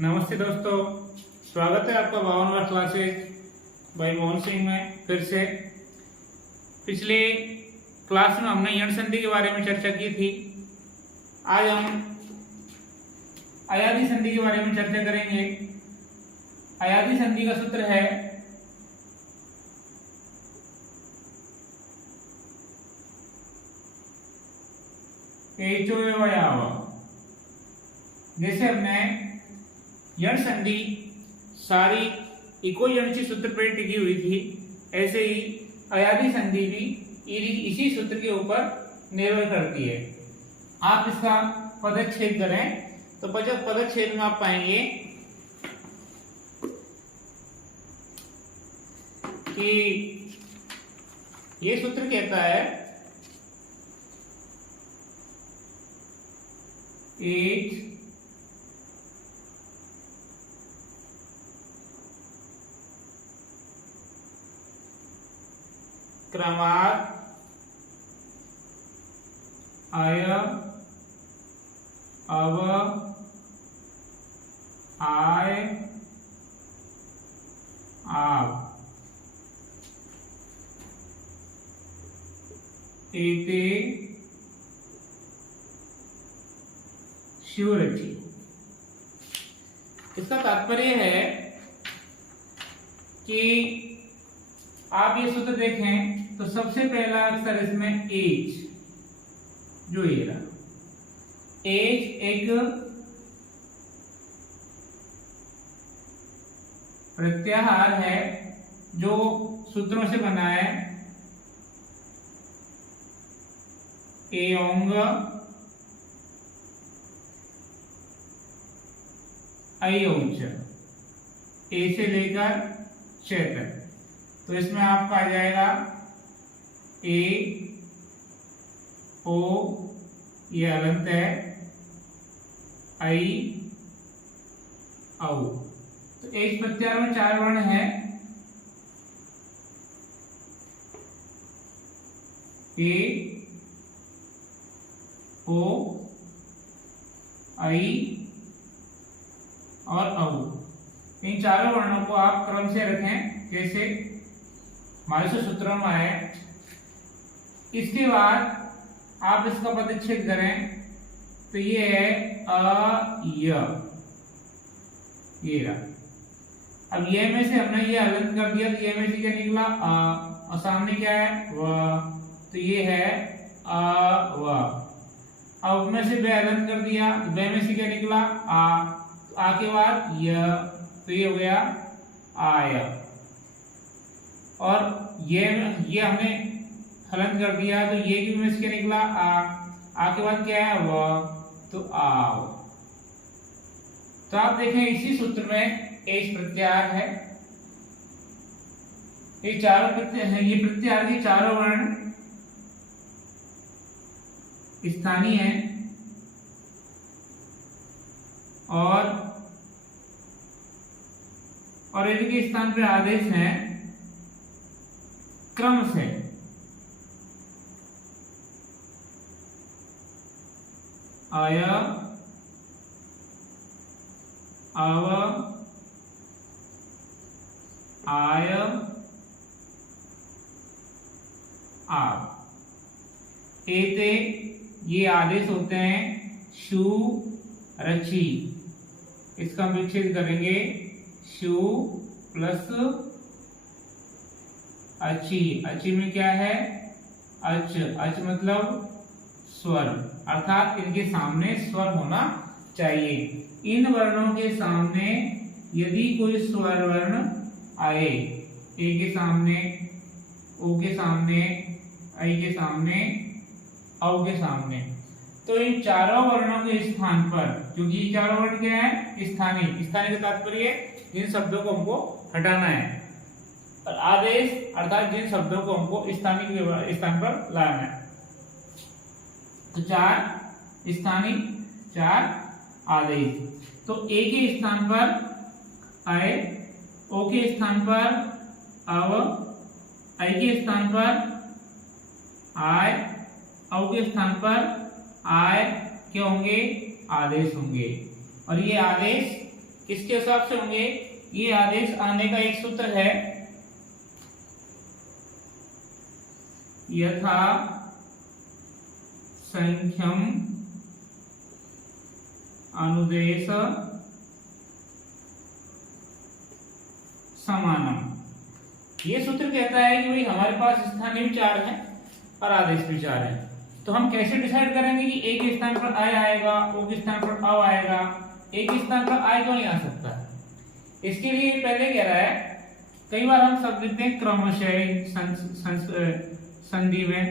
नमस्ते दोस्तों, स्वागत है आपका 52वां क्लासेज बाय मोहन सिंह में। फिर से पिछले क्लास में हमने यण संधि के बारे में चर्चा की थी। आज हम अयादी संधि के बारे में चर्चा करेंगे। अयादी संधि का सूत्र है एचोयव। जैसे हमने यण संधि सारी इको यणची सूत्र पर टिकी हुई थी, ऐसे ही अयादी संधि भी इसी सूत्र के ऊपर निर्भर करती है। आप इसका पदच्छेद करें तो पदच्छेद में आप पाएंगे कि ये सूत्र कहता है एच क्रमात् अय अव आय आप एते शिवरचि। इसका तात्पर्य है कि आप ये सूत्र देखें तो सबसे पहला अक्षर इसमें एच, जो ये रहा एच, एक प्रत्याहार है जो सूत्रों से बना है। एओंग अयोच, ए से लेकर च तक। तो इसमें आपका आ जाएगा ए ओ, ये अलंत है, आई औ। तो एक प्रत्याहार में 4 वर्ण है, ए ओ, आई और औ। इन चारों वर्णों को आप क्रम से रखें जैसे हमारे सूत्रों में है। इसके बाद आप इसका पदच्छेद करें तो ये है अ य, ये रहा। अब ये में से हमने ये हलन कर दिया तो ये में से क्या निकला अ, और सामने क्या है व, तो ये है अ व। अब में से बे हलन कर दिया तो बे में से क्या निकला आ, तो आ के बाद य, तो ये हो गया आय। और ये हमने हलन कर दिया तो ये भी में से क्या निकला आ के बाद क्या है व, तो आओ। तो आप देखें इसी सूत्र में एच प्रत्याहार है। ये चारों प्रत्याहार, ये प्रत्याहार के चारों वर्ण स्थानीय है और इनके स्थान पे आदेश है क्रम से। अय अव आय आप। एते ये आदेश होते हैं शु रचि। इसका हम विच्छेद करेंगे शु प्लस अचि। अचि में क्या है अच, अच मतलब स्वर, अर्थात इनके सामने स्वर होना चाहिए। इन वर्णों के सामने यदि कोई स्वर वर्ण आए, ए के सामने, ओ के सामने, आई के सामने, औ के सामने, तो इन चारों वर्णों के स्थान पर, क्योंकि ये चारों वर्ण क्या है स्थानीय। स्थानीय का तात्पर्य इन शब्दों को हमको हटाना है और आदेश अर्थात जिन शब्दों को हमको स्थानीय स्थान पर लाना है। तो 4 स्थानीय 4 आदेश। तो ए के स्थान पर आए, ओ के स्थान पर अव, आई के स्थान पर आय, औ के स्थान पर आय क्या होंगे आदेश होंगे। और ये आदेश किसके हिसाब से होंगे? ये आदेश आने का एक सूत्र है, यथा संख्यम अनुदेश समानम। ये सूत्र कहता है कि भाई हमारे पास स्थानीय विचार है और आदेश विचार है, तो हम कैसे डिसाइड करेंगे कि एक स्थान पर आय आएगा, ओ के स्थान पर अव आएगा, एक स्थान पर आय क्यों नहीं आ सकता? इसके लिए पहले कह रहा है, कई बार हम शब्द लिखते हैं क्रमशः संधि में,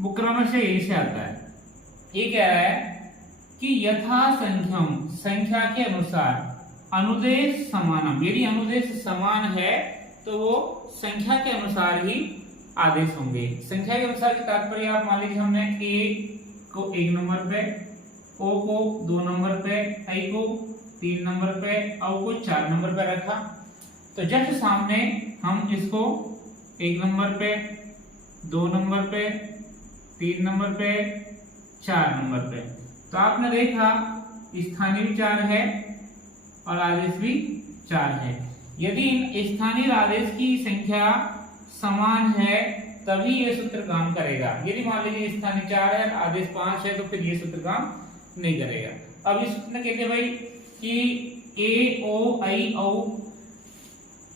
वो क्रमशः यही से आता है। ये कह रहा है कि यथा संख्यम, संख्या के अनुसार, अनुदेश समानम, यदि अनुदेश समान है तो वो संख्या के अनुसार ही आदेश होंगे। संख्या के अनुसार की तात्पर्य आप मान लीजिए हमने ए को 1 नंबर पे, ओ को 2 नंबर पे, आई को 3 नंबर पे, औ को 4 नंबर पे रखा, तो जब सामने हम इसको 1 नंबर पे, 2 नंबर पे, 3 नंबर पे, 4 नंबर पे, तो आपने देखा स्थानीय विचार है और आदेश भी 4 है। यदि इन स्थानीय आदेश की संख्या समान है तभी ये सूत्र काम करेगा। यदि मान लीजिए स्थानीय 4 है आदेश 5 है तो फिर ये सूत्र काम नहीं करेगा। अब इस सूत्र कहते हैं भाई कि ए ओ आई औ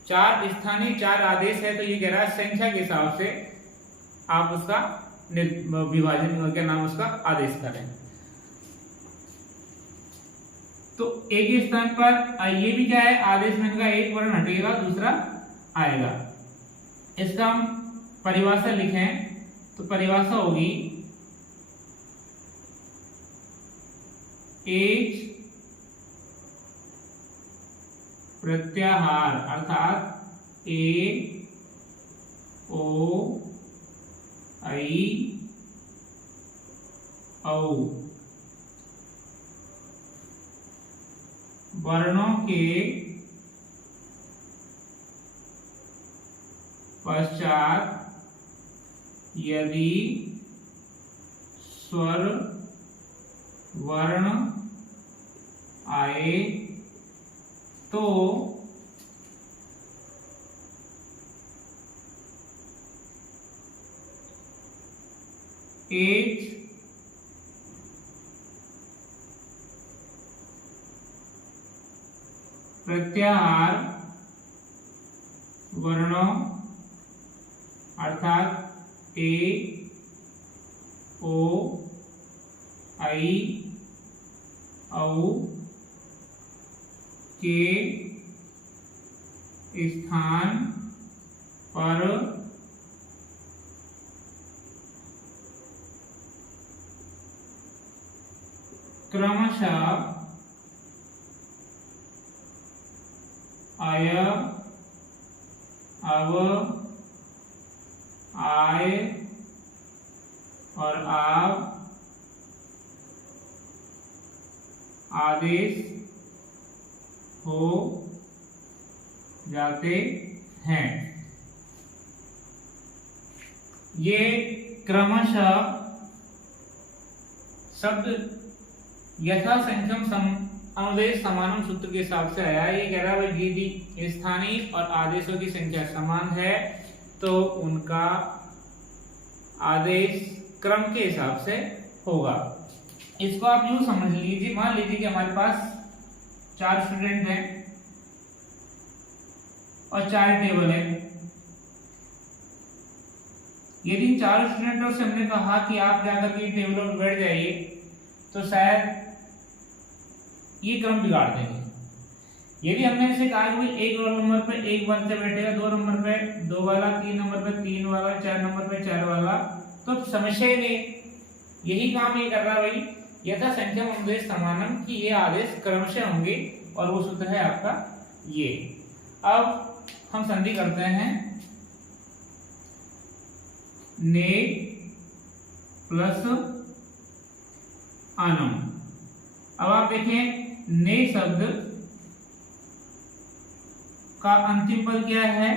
4 स्थानीय 4 आदेश है, तो ये कह रहा है संख्या के हिसाब से आप उसका विभाजन, क्या नाम उसका, आदेश करें। तो एक स्थान पर ये भी क्या है, आदेश में का एक वर्ण हटेगा दूसरा आएगा। इसका हम परिभाषा लिखें तो परिभाषा होगी एच प्रत्याहार, अर्थात ए ओ आई औ वर्णों के पश्चात यदि स्वर वर्ण आए तो एच प्रत्याहार वर्णों अर्थात ए ओ आई औ के स्थान पर क्रमशः अय अब आय और आप आदेश हो जाते हैं। ये क्रमशः शब्द यथा संख्यम अनुदेश समानम सूत्र के हिसाब से आया। ये कह रहा है भाई यदि स्थानीय और आदेशों की संख्या समान है तो उनका आदेश क्रम के हिसाब से होगा। इसको आप यूं समझ लीजिए, मान लीजिए कि हमारे पास 4 स्टूडेंट हैं और 4 टेबल है। यदि 4 स्टूडेंटों से हमने कहा कि आप जाकर के टेबलों पर बैठ जाइए तो शायद ये क्रम बिगाड़ देंगे। यदि हमने इसे कहा कि एक रोल नंबर पे एक बच्चा बैठेगा, 2 नंबर पे 2 वाला, 3 नंबर पे 3 वाला, 4 नंबर पे 4 वाला, तो समस्या ही नहीं। यही काम ये कर रहा है भाई यथा संख्या अनुदेश समानम कि ये आदेश क्रमशः होंगे और वो सूत्र है आपका ये। अब हम संधि करते हैं ने प्लस आनम। अब आप देखें ने शब्द का अंतिम पद क्या है,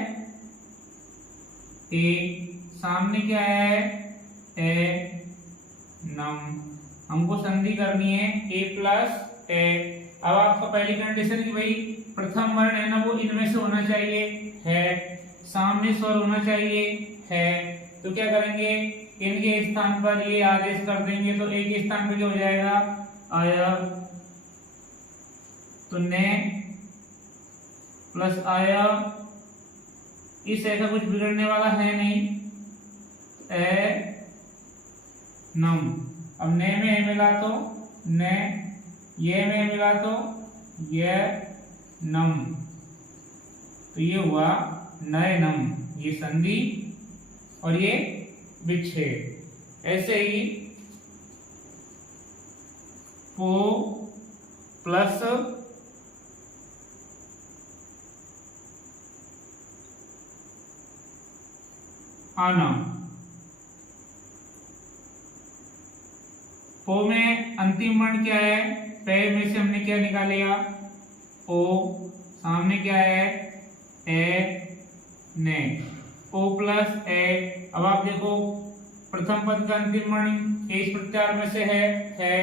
ए, सामने क्या है, ए नम। हमको संधि करनी है ए प्लस ए, अब आपका पहली कंडीशन कि भाई प्रथम वर्ण है ना वो इनमें से होना चाहिए, है, सामने स्वर होना चाहिए, है, तो क्या करेंगे इनके स्थान पर ये आदेश कर देंगे, तो एक स्थान पर क्या हो जाएगा आय, तो ने प्लस आया, इस ऐसा कुछ बिगड़ने वाला है नहीं, ए नम, अब ने में मिला तो ने, ये में मिला तो ये नम, तो ये हुआ नए नम, ये संधि और ये विच्छेद। ऐसे ही पो प्लस आना, पो में अंतिम वर्ण क्या है, पे में से हमने क्या निकालेगा ओ, सामने क्या है ए ने, ओ प्लस ए। अब आप देखो प्रथम पद का अंतिम वर्ण इस प्रत्यार में से है,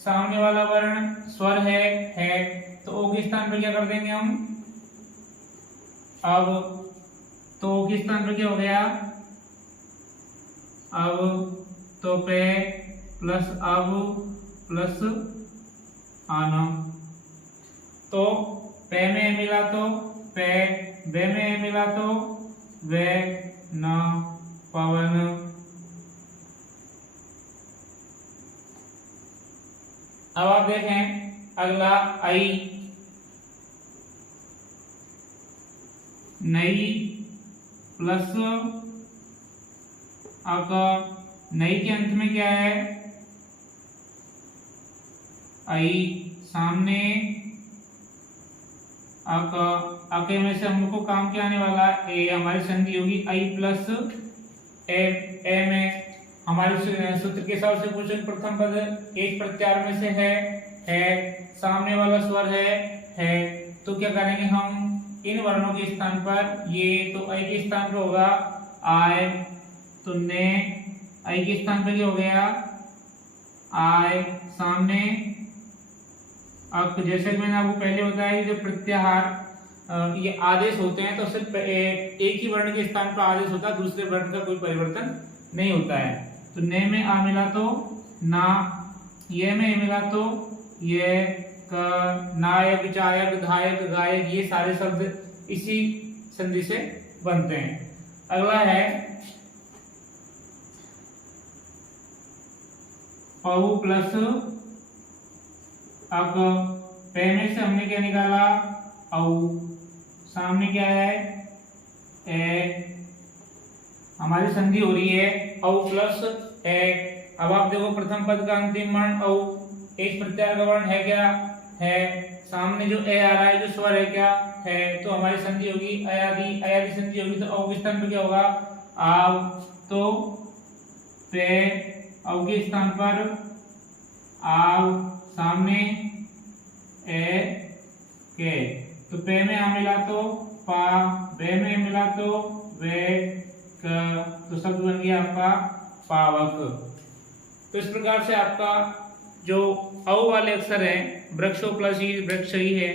सामने वाला वर्ण स्वर है, तो ओ के स्थान पर क्या कर देंगे हम, अब तो ओ के स्थान पर क्या हो गया, अब तो पे प्लस अब प्लस आना, तो पे में मिला तो पे, बे में मिला तो वे न पवन। अब आप देखें अगला आई, नई प्लस अक, नई के अंत में क्या है आई, सामने अक, अके में से हमको काम क्या आने वाला ए, हमारी संधि होगी आई प्लस ए में हमारे सूत्र के हिसाब से पूछे प्रथम पद एक प्रत्यार में से है, सामने वाला स्वर है, तो क्या करेंगे हम इन वर्णों के स्थान पर, ये तो आई के स्थान पर होगा आय, तो ने, आई के स्थान पर क्या हो गया आय, सामने अब जैसे कि मैंने आपको पहले बताया जो प्रत्याहार ये आदेश होते हैं तो सिर्फ एक ही वर्ण के स्थान पर आदेश होता है, दूसरे वर्ण का कोई परिवर्तन नहीं होता है। तो ने में आ मिला तो ना, ये में मिला तो ये, नायक जायक धायक गायक, ये सारे शब्द इसी संधि से बनते हैं। अगला है पहु प्लस अक, पे में से हमने क्या निकाला औ, सामने क्या है ए, हमारी संधि हो रही है औ प्लस ए। अब आप देखो प्रथम पद का अंतिम वर्ण औ, एक प्रत्याहार का वर्ण है क्या है, सामने जो ए आ रहा है जो स्वर है क्या है, तो हमारी संधि होगी अयादि, अयादि संधि होगी तो औ के स्थान पर क्या होगा आव, तो पे औ के स्थान पर आव, सामने ए के, तो पे में आ मिला तो पा, बे में मिला तो वे क, तो शब्द बन गया आपका पावक। तो इस प्रकार से आपका जो औ वाले अक्षर है वृक्षो प्लस ही वृक्ष ही है,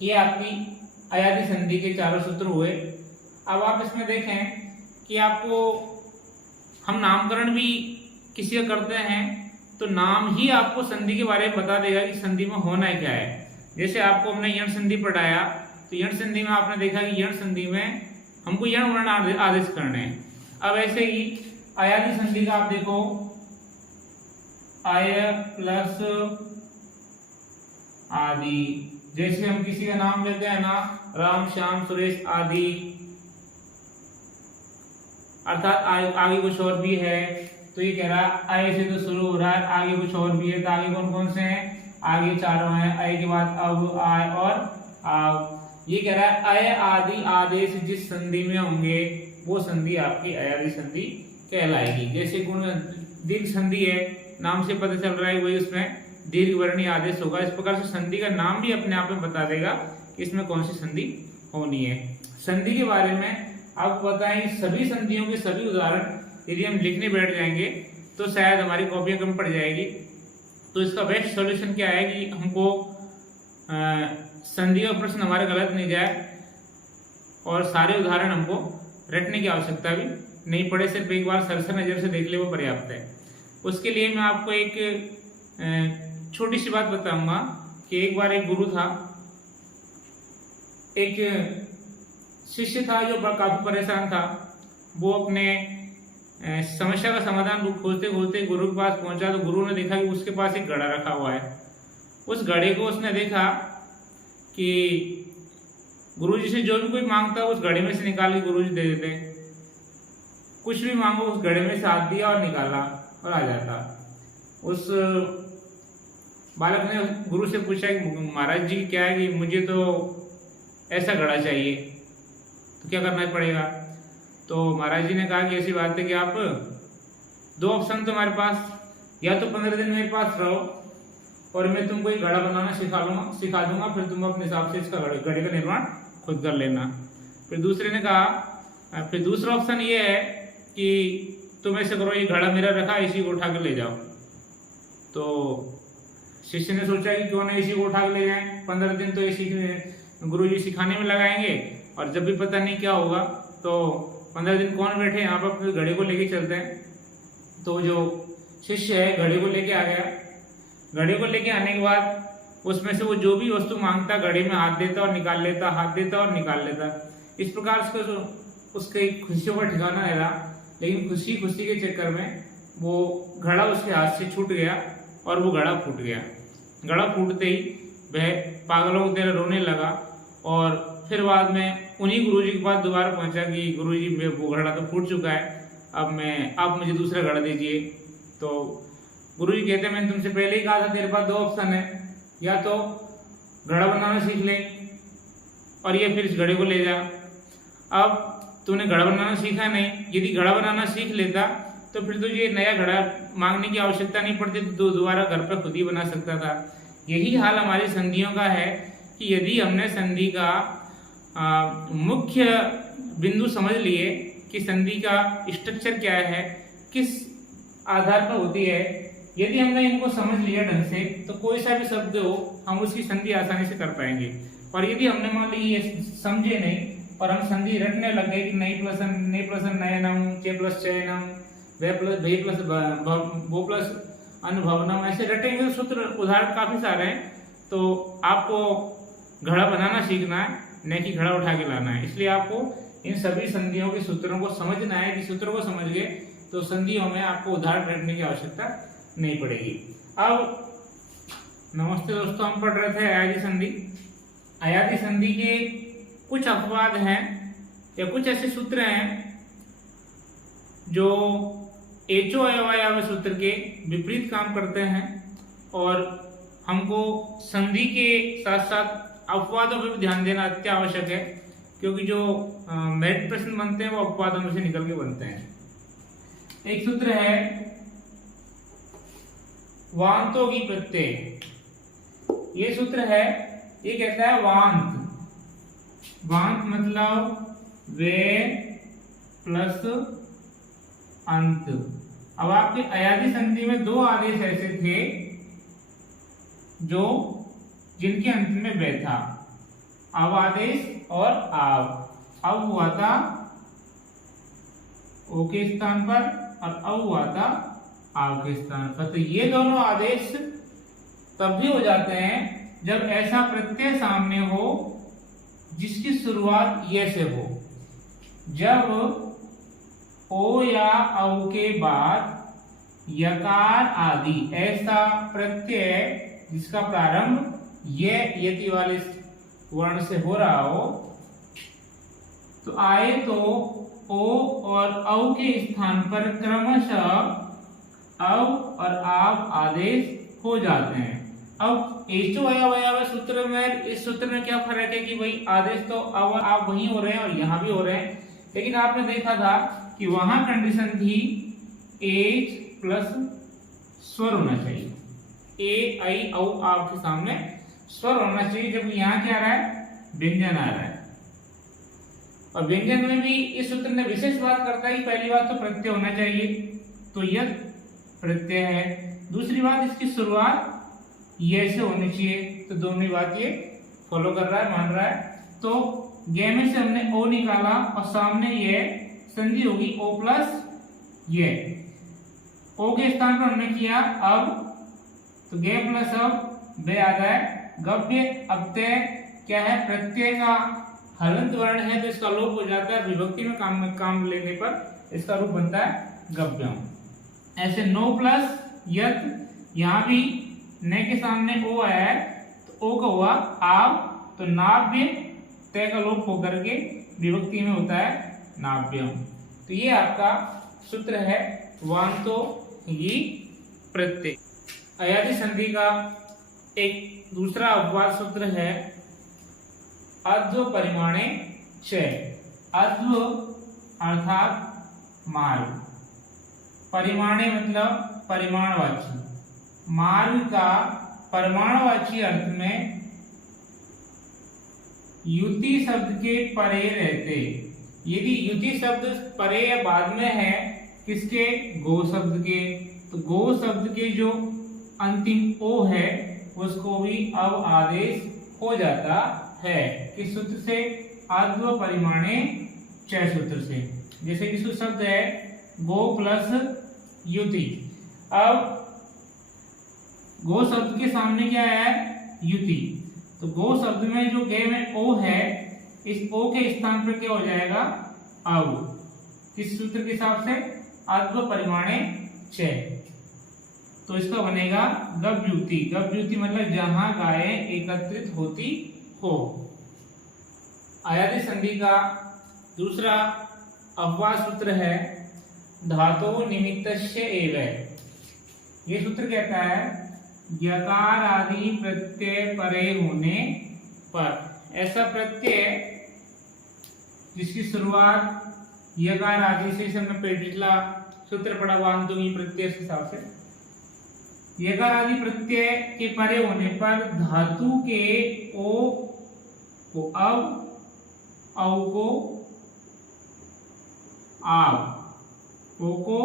ये आपकी अयादि संधि के चारों सूत्र हुए। अब आप इसमें देखें कि आपको हम नामकरण भी किसी का करते हैं तो नाम ही आपको संधि के बारे में बता देगा कि संधि में होना क्या है। जैसे आपको हमने यण संधि पढ़ाया तो यण संधि में आपने देखा कि यण संधि में हमको यण वर्ण आदेश करने हैं। अब ऐसे ही अयादि संधि का आप देखो आय प्लस आदि, जैसे हम किसी का नाम लेते हैं ना राम श्याम सुरेश आदि, अर्थात आगे कुछ और भी है, तो ये कह रहा है आय से तो शुरू हो रहा है, आगे कुछ और भी है, तो आगे कौन कौन से हैं, आगे चारों हैं, आय के बाद अब आय और आव। ये कह रहा है अय आदि आदेश जिस संधि में होंगे वो संधि आपकी अयादि संधि कहलाएगी। जैसे गुण दीर्घ संधि है, नाम से पता चल रहा है वही उसमें दीर्घ वर्णीय आदेश होगा। इस प्रकार से संधि का नाम भी अपने आप में बता देगा कि इसमें कौन सी संधि होनी है। संधि के बारे में आपको पता है सभी संधियों के सभी उदाहरण यदि हम लिखने बैठ जाएंगे तो शायद हमारी कॉपियां कम पड़ जाएगी। तो इसका बेस्ट सॉल्यूशन क्या है कि हमको संधि का प्रश्न हमारे गलत नहीं जाए और सारे उदाहरण हमको रटने की आवश्यकता भी नहीं पड़े, सिर्फ एक बार सरसर नजर से देख ले वो पर्याप्त है। उसके लिए मैं आपको एक छोटी सी बात बताऊंगा कि एक बार एक गुरु था, एक शिष्य था जो काफी परेशान था। वो अपने समस्या का समाधान खोजते खोजते गुरु के पास पहुंचा, तो गुरु ने देखा कि उसके पास एक घड़ा रखा हुआ है। उस घड़े को उसने देखा कि गुरुजी से जो भी कोई मांगता है उस घड़े में से निकाल के गुरुजी दे देते हैं। कुछ भी मांगो उस घड़े में से हाथ दिया और निकाला और आ जाता। उस बालक ने गुरु से पूछा कि महाराज जी क्या है कि मुझे तो ऐसा घड़ा चाहिए, तो क्या करना पड़ेगा? तो महाराज जी ने कहा कि ऐसी बात है कि आप दो ऑप्शन तुम्हारे पास, या तो 15 दिन मेरे पास रहो और मैं तुमको एक घड़ा बनाना सिखा दूंगा, फिर तुम अपने हिसाब से इसका घड़े का निर्माण खुद कर लेना। फिर दूसरे ने कहा, फिर दूसरा ऑप्शन ये है कि तुम ऐसे करो, ये घड़ा मेरा रखा, इसी को उठा कर ले जाओ। तो शिष्य ने सोचा कि क्यों ना इसी को उठा कर ले जाएं, 15 दिन तो ये गुरुजी सिखाने में लगाएंगे और जब भी पता नहीं क्या होगा तो 15 दिन कौन बैठे यहाँ पर, फिर घड़े को लेके चलते हैं। तो जो शिष्य है घड़े को लेके आ गया। घड़े को लेके आने के बाद उसमें से वो जो भी वस्तु मांगता घड़े में हाथ देता और निकाल लेता, हाथ देता और निकाल लेता। इस प्रकार उसके खुशियों का ठिकाना नहीं रहा। लेकिन खुशी के चक्कर में वो घड़ा उसके हाथ से छूट गया और वो घड़ा फूट गया। घड़ा फूटते ही वह पागलों की तरह रोने लगा और फिर बाद में उन्हीं गुरुजी के पास दोबारा पहुंचा कि गुरुजी वो घड़ा तो फूट चुका है, अब मुझे दूसरा घड़ा दीजिए। तो गुरुजी कहते हैं मैंने तुमसे पहले ही कहा था तेरे पास दो ऑप्शन है, या तो घड़ा बनाना सीख ले और ये फिर इस घड़े को ले जा। अब तूने घड़ा बनाना सीखा नहीं, यदि घड़ा बनाना सीख लेता तो फिर तुझे नया घड़ा मांगने की आवश्यकता नहीं पड़ती, तो दोबारा घर पर खुद ही बना सकता था। यही हाल हमारी संधियों का है कि यदि हमने संधि का मुख्य बिंदु समझ लिए कि संधि का स्ट्रक्चर क्या है, किस आधार पर होती है, यदि हमने इनको समझ लिया ढंग से तो कोई सा भी शब्द हो हम उसकी संधि आसानी से कर पाएंगे। और यदि हमने मान ली ये समझे नहीं और हम संधि रटने लग गए कि नहीं प्लस नयनम, चे प्लस चयनम, वे प्लस वो प्लस अनुभवनम, ऐसे रटेंगे तो सूत्र उदाहरण काफी सारे हैं। तो आपको घड़ा बनाना सीखना है, न कि घड़ा उठा के लाना है। इसलिए आपको इन सभी संधियों के सूत्रों को समझना है कि सूत्रों को समझ गए तो संधियों में आपको उदाहरण रटने की आवश्यकता नहीं पड़ेगी। अब नमस्ते दोस्तों, हम पढ़ रहे थे अयादी संधि। अयादी संधि के कुछ अपवाद हैं या कुछ ऐसे सूत्र हैं जो एचो अयवाय सूत्र के विपरीत काम करते हैं और हमको संधि के साथ साथ अपवादों पर भी ध्यान देना अत्यावश्यक है, क्योंकि जो मेरिट प्रश्न बनते हैं वो अपवादों में से निकल के बनते हैं। एक सूत्र है वांतों की प्रत्यय। ये सूत्र है, ये कहता है वांत मतलब वे प्लस अंत। अब आपके अयादी संधि में दो आदेश ऐसे थे जो जिनके अंत में वे था, अब आदेश और अब हुआ था ओ के स्थान पर और अब हुआ था आव के स्थान पर। तो ये दोनों आदेश तब भी हो जाते हैं जब ऐसा प्रत्यय सामने हो जिसकी शुरुआत ये से हो। जब ओ या औ के बाद यकार आदि ऐसा प्रत्यय जिसका प्रारंभ ये यति वाले वर्ण से हो रहा हो, तो आए तो ओ और औ के स्थान पर क्रमशः अव और आव आदेश हो जाते हैं। अब एचो अयवाय सूत्र में, इस सूत्र में क्या फर्क है कि भाई आदेश तो अव आव वहीं हो रहे हैं और यहाँ भी हो रहे हैं, लेकिन आपने देखा था कि वहां कंडीशन थी एच प्लस स्वर होना चाहिए, ए आई औ आव के सामने स्वर होना चाहिए, जब यहाँ क्या आ रहा है, व्यंजन आ रहा है। और व्यंजन में भी इस सूत्र ने विशेष बात करता है कि पहली बात तो प्रत्यय होना चाहिए, तो यद प्रत्यय है, दूसरी बात, इसकी शुरुआत ये से होनी चाहिए। तो दोनों बात ये फॉलो कर रहा है, मान रहा है। तो गे में से हमने ओ निकाला और सामने ये संधि होगी ओ प्लस ये, ओ के स्थान पर हमने किया अब, तो गे प्लस अब बे आता है गव्य। अब ते क्या है, प्रत्यय का हलंत वर्ण है तो इसका लोप हो जाता है, विभक्ति में काम लेने पर इसका रूप बनता है गव्यम। ऐसे नो प्लस यत, यहाँ भी ने के सामने ओ आया है तो ओ का हुआ आव, तो नाव्य तय का लोप होकर के विभक्ति में होता है नाव्यम। तो ये आपका सूत्र है वांतो ही प्रत्यय। अयादि संधि का एक दूसरा अपवाद सूत्र है अद्व परिमाणे च। अद्व अर्थात मार्ग, परिमाणे मतलब परिमाणवाची, मार्ग का परिमाणवाची अर्थ में युति शब्द के परे रहते। यदि युति शब्द परे या बाद में है किसके, गो शब्द के, तो गो शब्द के जो अंतिम ओ है उसको भी अब आदेश हो जाता है किस सूत्र से, आद्व परिमाणे च सूत्र से। जैसे कि शब्द है गो प्लस युति, अब गो शब्द के सामने क्या है, युति, तो गो शब्द में जो गे में ओ है, इस ओ के स्थान पर क्या हो जाएगा अब, किस सूत्र के हिसाब से, आद्व परिमाणे च। तो इसका बनेगा गव्युति। गव्युति मतलब जहां गायें एकत्रित होती हो। अयादि संधि का दूसरा अपवाद सूत्र है धातु निमित्तस्य एव। ये सूत्र कहता है यकार आदि प्रत्यय परे होने पर, ऐसा प्रत्यय जिसकी शुरुआत यकार आदि से, हमने पिछला सूत्र पढ़ा वांतो ही प्रत्यय के हिसाब से, यकार आदि प्रत्यय के परे होने पर धातु के ओ को अव, औ को आव, ओ को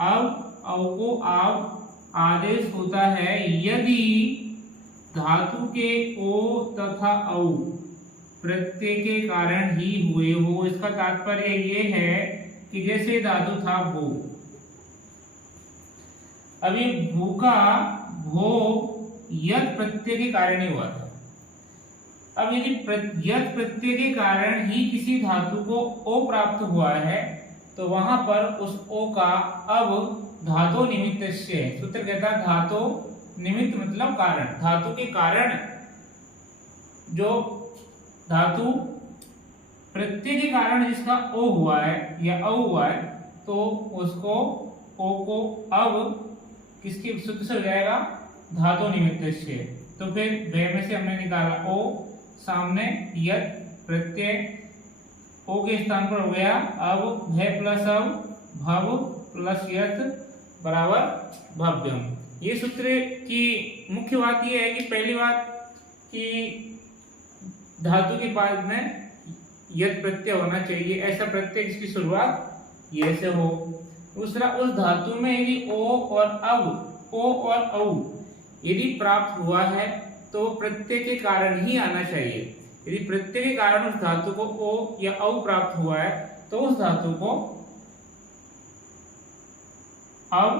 अव, औ को आव आदेश होता है यदि धातु के ओ तथा औ प्रत्यय के कारण ही हुए हो। इसका तात्पर्य ये है कि जैसे धातु था भू, अभी भू का भो यद प्रत्यय के कारण ही हुआ था। अब यदि यद प्रत्यय के कारण ही किसी धातु को ओ प्राप्त हुआ है तो वहां पर उस ओ का अब धातु निमित्त से, सूत्र कहता है धातु निमित्त मतलब कारण, धातु के कारण जो धातु प्रत्यय के कारण जिसका ओ हुआ है या औ हुआ है तो उसको ओ को अब किसके सूत्र से हो जाएगा, धातु निमित्त से। तो फिर वे में से हमने निकाला ओ, सामने यद प्रत्यय ओ के स्थान पर हो गया अब भय प्लस अब भव प्लस यत बराबर भव्यम। ये सूत्र की मुख्य बात यह है कि पहली बात कि धातु के बाद में यद प्रत्यय होना चाहिए, ऐसा प्रत्यय जिसकी शुरुआत ये से हो। दूसरा, उस धातु में यदि ओ और अव, ओ और औ यदि प्राप्त हुआ है तो प्रत्यय के कारण ही आना चाहिए। यदि प्रत्यय के कारण उस धातु को ओ या औ प्राप्त हुआ है तो उस धातु को अव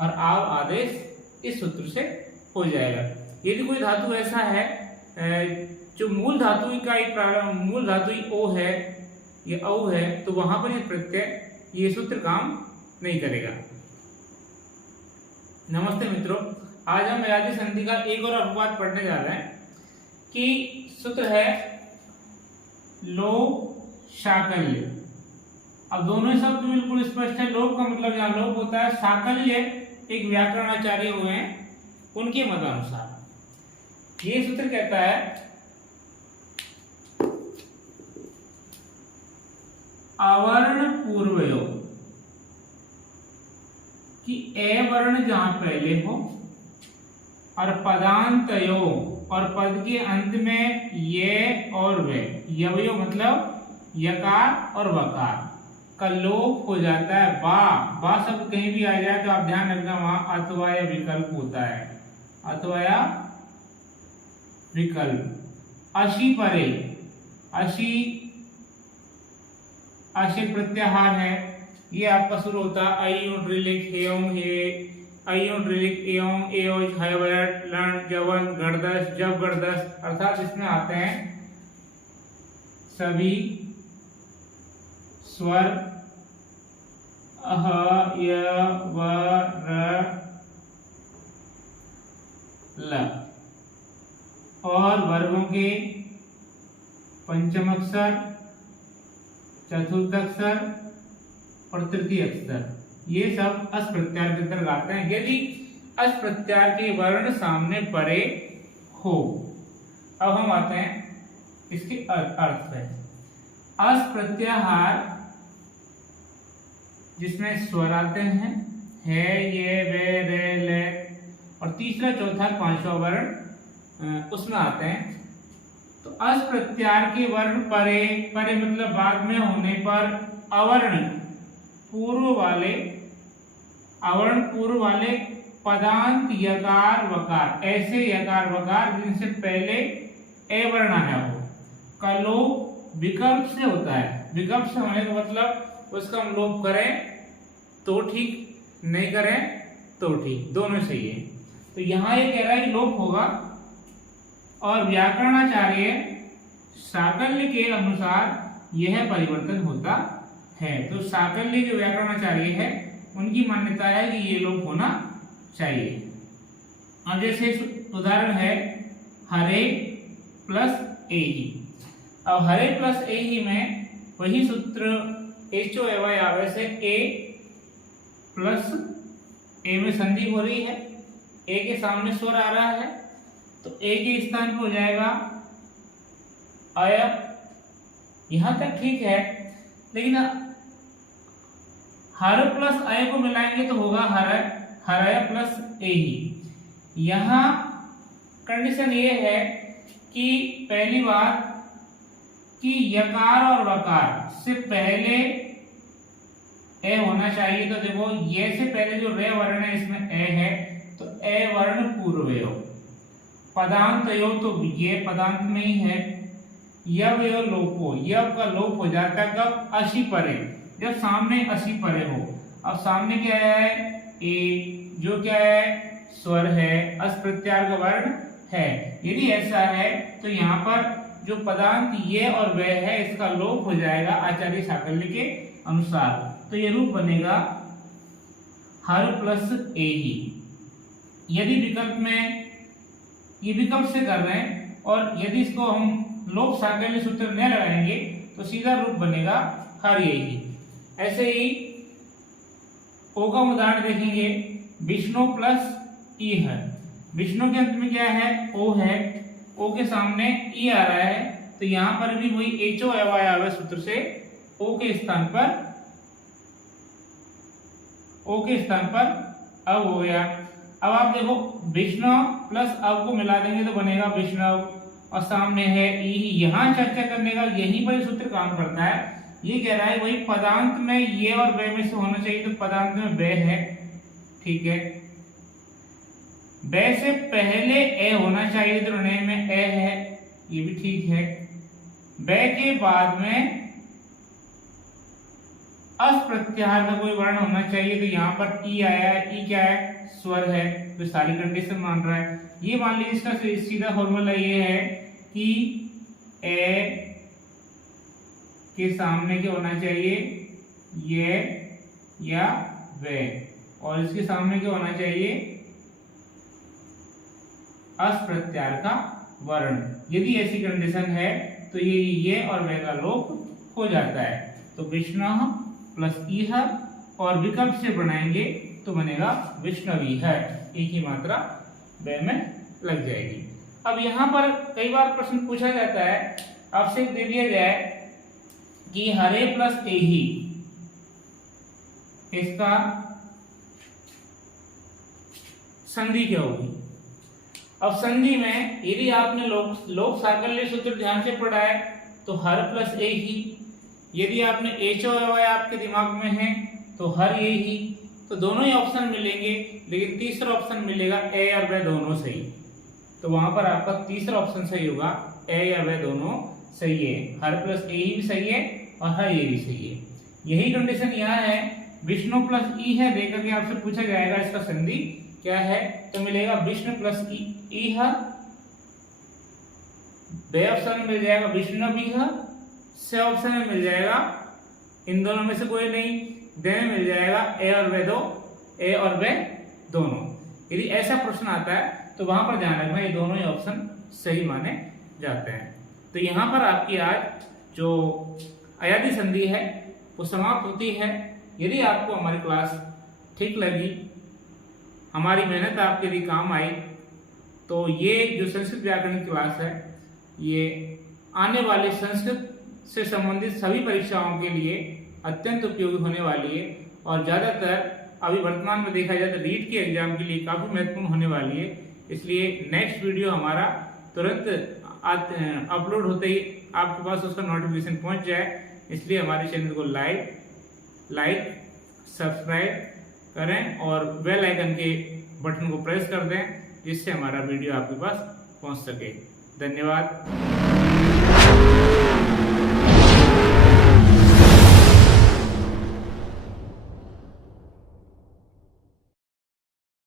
और आव आदेश इस सूत्र से हो जाएगा। यदि कोई धातु ऐसा है जो मूल धातु का एक प्रारंभ, मूल धातु ही ओ है या औ है, तो वहां पर ये प्रत्यय, ये सूत्र काम नहीं करेगा। नमस्ते मित्रों, आज हम अयादि संधि का एक और अपवाद पढ़ने जा रहे हैं कि सूत्र है लोप शाकल्य। अब दोनों शब्द बिल्कुल स्पष्ट है। लोप का मतलब यहाँ लोप होता है, शाकल्य एक व्याकरणाचार्य हुए हैं, उनके मतानुसार ये सूत्र कहता है अवर्ण पूर्वयो, कि ए वर्ण जहां पहले हो और पदांतयो और पद के अंत में ये और वे, यवयो मतलब यकार और वकार का लोप हो जाता है। बा शब्द कहीं भी आ जाए तो आप ध्यान रखना वहां अथवा या विकल्प होता है, अथवा या विकल्प। अशी परे, अशी अशी प्रत्याहार है, ये आपका शुरू होता है अयोड्रिलिक एवं हे, अयोड्रिलिक एवं एओज हैवर लण जवन गर्दश जब गर्दश, अर्थात इसमें आते हैं सभी स्वर अह य व र ल और वर्गों के पंचम अक्षर, चतुर्थ अक्षर और तृतीय अक्षर, ये सब अस प्रत्याहार के अंतर्गत आते हैं यदि अस प्रत्याहार के वर्ण सामने परे हो। अब हम आते हैं इसके अर्थ पे। अस प्रत्याहार जिसमें स्वर आते हैं है, ये, वे, रे, ले और तीसरा चौथा पांचवा वर्ण उसमें आते हैं। तो अस प्रत्याहार के वर्ण परे, परे मतलब बाद में होने पर अवर्ण पूर्व वाले पदांत यकार वकार, ऐसे यकार वकार जिनसे पहले ए वर्ण आया हो का लोप विकल्प से होता है। विकल्प से होने का मतलब उसका हम लोप करें तो ठीक, नहीं करें तो ठीक, दोनों सही है। तो यहाँ ये कह रहा है कि लोप होगा और व्याकरणाचार्य साकल्य के अनुसार यह परिवर्तन होता है। तो साकल्य जो व्याकरणाचार्य है उनकी मान्यता है कि ये लोप होना चाहिए। अब जैसे उदाहरण है हरे प्लस ए ही। अब हरे प्लस ए ही में वही सूत्र एचओ एवं आवे से ए प्लस ए में संधि हो रही है, ए के सामने स्वर आ रहा है तो ए के स्थान पर हो जाएगा अय। यहां तक ठीक है, लेकिन हर प्लस अय को मिलाएंगे तो होगा हरय प्लस ए ही। यहां कंडीशन ये है कि पहली बात कि यकार और वकार से पहले ए होना चाहिए। तो देखो ये से पहले जो रे वर्ण है इसमें ए है तो ए वर्ण पूर्वयो, पदांत यो तो ये पदांत में ही है। यव यो लोपो, यव का लोप हो जाता है कब? अशी परे, जब सामने अशी परे हो। अब सामने क्या है? ए, जो क्या है? स्वर है, अस प्रत्याहार का वर्ण है। यदि ऐसा है तो यहाँ पर जो पदांत ये और वह है इसका लोप हो जाएगा आचार्य साकल्य के अनुसार। तो ये रूप बनेगा हर प्लस ए ही। यदि विकल्प में ये विकल्प से कर रहे हैं और यदि इसको हम लोप साकल्य सूत्र न लगाएंगे तो सीधा रूप बनेगा हर ए ही। ऐसे ही ओ का उदाहरण देखेंगे, विष्णु प्लस ई है। विष्णु के अंत में क्या है? ओ है, ओ के सामने ई आ रहा है तो यहां पर भी वही एचओ एवाय सूत्र से ओ के स्थान पर अब हो गया। अब आप देखो विष्णु प्लस अब को मिला देंगे तो बनेगा विष्णव और सामने है ई। यहां चर्चा करने का यहीं पर सूत्र काम करता है। ये कह रहा है वही पदांत में ये और वे में से होना चाहिए तो पदांत में वे है, ठीक है। वे से पहले ए होना चाहिए तो ऋण में ए है, ये भी ठीक है। वे के बाद में अस प्रत्याहार का कोई वर्ण होना चाहिए तो यहाँ पर ई आया है। ई क्या है? स्वर है, तो सारी कंडीशन मान रहा है। ये मान लीजिए इसका सीधा फॉर्मूला ये है कि ए के सामने क्या होना चाहिए? ये या वे, और इसके सामने क्या होना चाहिए? अस प्रत्याहार का वर्ण। यदि ऐसी कंडीशन है तो ये और वे का लोप हो जाता है। तो विष्णु प्लस इह और विकल्प से बनाएंगे तो बनेगा विष्णवी है, एक ही मात्रा वे में लग जाएगी। अब यहाँ पर कई बार प्रश्न पूछा जाता है, आपसे दे दिया जाए कि हरे प्लस ए ही, इसका संधि क्या होगी? अब संधि में यदि आपने लोक साकल्य सूत्र ध्यान से पढ़ा है तो हर प्लस ए ही, यदि आपने एच और वाई आपके दिमाग में है तो हर ए ही, तो दोनों ही ऑप्शन मिलेंगे, लेकिन तीसरा ऑप्शन मिलेगा ए और वे दोनों सही। तो वहां पर आपका तीसरा ऑप्शन सही होगा, ए या वे दोनों सही है। हर प्लस ए ही भी सही है और हर ए भी सही है। यही कंडीशन यहाँ है, विष्णु प्लस ई है, देकर के आपसे पूछा जाएगा इसका संधि क्या है, तो मिलेगा विष्णु प्लस ई है, बे ऑप्शन में मिल जाएगा विष्णु भी है, से ऑप्शन में मिल जाएगा इन दोनों में से कोई नहीं, दे में मिल जाएगा ए और वे दोनों। यदि ऐसा प्रश्न आता है तो वहां पर ध्यान रखना ये दोनों ही ऑप्शन सही माने जाते हैं। तो यहाँ पर आपकी आज जो अयादी संधि है वो समाप्त होती है। यदि आपको हमारी क्लास ठीक लगी, हमारी मेहनत आपके लिए काम आई, तो ये जो संस्कृत व्याकरण की क्लास है ये आने वाले संस्कृत से संबंधित सभी परीक्षाओं के लिए अत्यंत उपयोगी होने वाली है, और ज़्यादातर अभी वर्तमान में देखा जाए तो रीट के एग्जाम के लिए काफ़ी महत्वपूर्ण होने वाली है। इसलिए नेक्स्ट वीडियो हमारा तुरंत अपलोड होते ही आपके पास उसका नोटिफिकेशन पहुंच जाए, इसलिए हमारे चैनल को लाइक सब्सक्राइब करें और बेल आइकन के बटन को प्रेस कर दें, जिससे हमारा वीडियो आपके पास पहुंच सके। धन्यवाद।